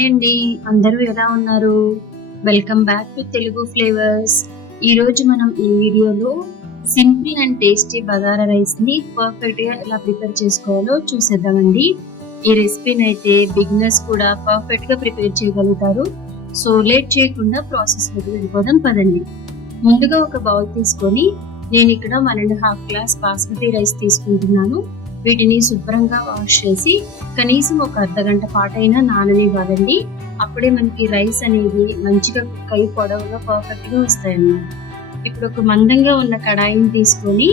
Hi అండి, అందరూ ఎలా ఉన్నారు? Welcome back to Telugu flavours. ఈరోజు మనం ఈ వీడియోలో simple and tasty bagara rice ని పర్ఫెక్ట్ గా ఎలా ప్రిపేర్ చేసుకోవాలో చూసేద్దామండి. ఈ రెసిపీని అయితే బిగినర్స్ కూడా పర్ఫెక్ట్ గా ప్రిపేర్ చేయగలుగుతారు. సో లేట్ చేయకుండా ప్రాసెస్ లోకి వెళ్ళిపోదాం పదండి. ముందుగా ఒక బౌల్ తీసుకొని నేను ఇక్కడ 1.5 గ్లాస్ బాస్మతి రైస్ తీసుకుంటున్నాను. వీటిని శుభ్రంగా వాష్ చేసి కనీసం ఒక అర్ధగంట పాటైనా నాననివ్వాలండి. అప్పుడే మనకి రైస్ అనేది మంచిగా కుక్ అయి పొడవుగా పర్ఫెక్ట్ గా వస్తాయన్నమాట. ఇప్పుడు ఒక మందంగా ఉన్న కడాయిని తీసుకొని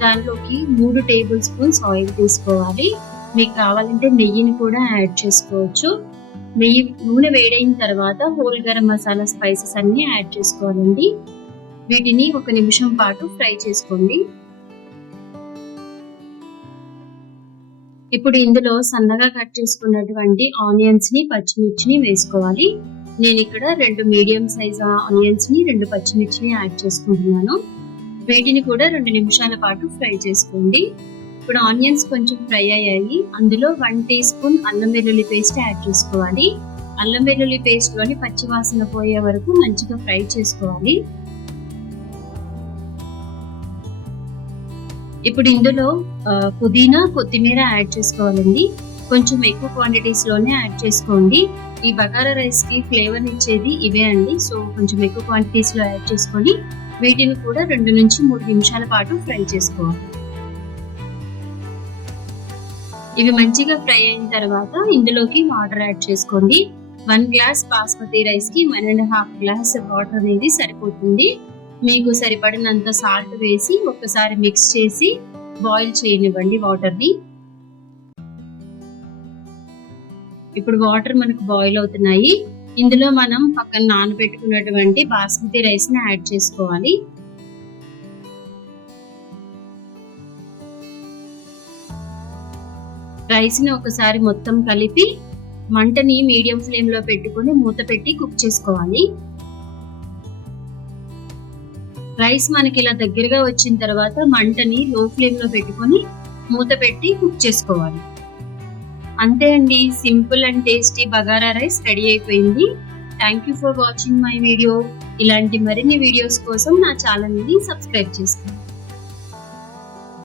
దానిలోకి 3 టేబుల్ స్పూన్స్ ఆయిల్ తీసుకోవాలి. మీకు కావాలంటే నెయ్యిని కూడా యాడ్ చేసుకోవచ్చు. నూనె వేడైన తర్వాత హోల్ గరం మసాలా స్పైసెస్ అన్ని యాడ్ చేసుకోవాలండి. వీటిని 1 నిమిషం పాటు ఫ్రై చేసుకోండి. ఇప్పుడు ఇందులో సన్నగా కట్ చేసుకున్నటువంటి ఆనియన్స్ ని పచ్చిమిర్చిని వేసుకోవాలి. నేను ఇక్కడ 2 మీడియం సైజ్ ఆనియన్స్ ని 2 పచ్చిమిర్చిని యాడ్ చేసుకుంటున్నాను. వీటిని కూడా 2 నిమిషాల పాటు ఫ్రై చేసుకోండి. ఇప్పుడు ఆనియన్స్ కొంచెం ఫ్రై అయ్యాయి. అందులో 1 టీ స్పూన్ అల్లం వెల్లుల్లి పేస్ట్ యాడ్ చేసుకోవాలి. అల్లం వెల్లుల్లి పేస్ట్ లోని పచ్చి వాసన పోయే వరకు మంచిగా ఫ్రై చేసుకోవాలి. ఇప్పుడు ఇందులో పుదీనా, కొత్తిమీర యాడ్ చేసుకోవాలండి. కొంచెం ఎక్కువ క్వాంటిటీస్ లోనే యాడ్ చేసుకోండి. ఈ బగారా రైస్ కి ఫ్లేవర్ ఇచ్చేది ఇవే అండి. సో కొంచెం ఎక్కువ క్వాంటిటీస్ లో యాడ్ చేసుకొని వీటిని కూడా 2 నుంచి 3 నిమిషాల పాటు ఫ్రై చేసుకోవాలి. ఇవి మంచిగా ఫ్రై అయిన తర్వాత ఇందులోకి వాటర్ యాడ్ చేసుకోండి. 1 గ్లాస్ బాస్మతి రైస్ కి 1.5 గ్లాస్ వాటర్ అనేది సరిపోతుంది. మీకు సరిపడినంత సాల్ట్ వేసి ఒక్కసారి మిక్స్ చేసి బాయిల్ చేయనివ్వండి వాటర్ ని. ఇప్పుడు వాటర్ మనకు బాయిల్ అవుతున్నాయి. ఇందులో మనం పక్కన నానబెట్టుకున్నటువంటి బాస్మతి రైస్ ని యాడ్ చేసుకోవాలి. రైస్ ని ఒకసారి మొత్తం కలిపి మంటని మీడియం ఫ్లేమ్ లో పెట్టుకొని మూత పెట్టి కుక్ చేసుకోవాలి. రైస్ మనకి ఇలా దగ్గరగా వచ్చిన తర్వాత మంటని లో ఫ్లేమ్ లో పెట్టుకొని మూత పెట్టి కుక్ చేసుకోవాలి. అంతే అండి, simple and tasty bagara rice ready అయిపోయింది. Thank you for watching my video. ఇలాంటి మరిన్ని వీడియోస్ కోసం నా ఛానల్ ని సబ్స్క్రైబ్ చేసుకోండి.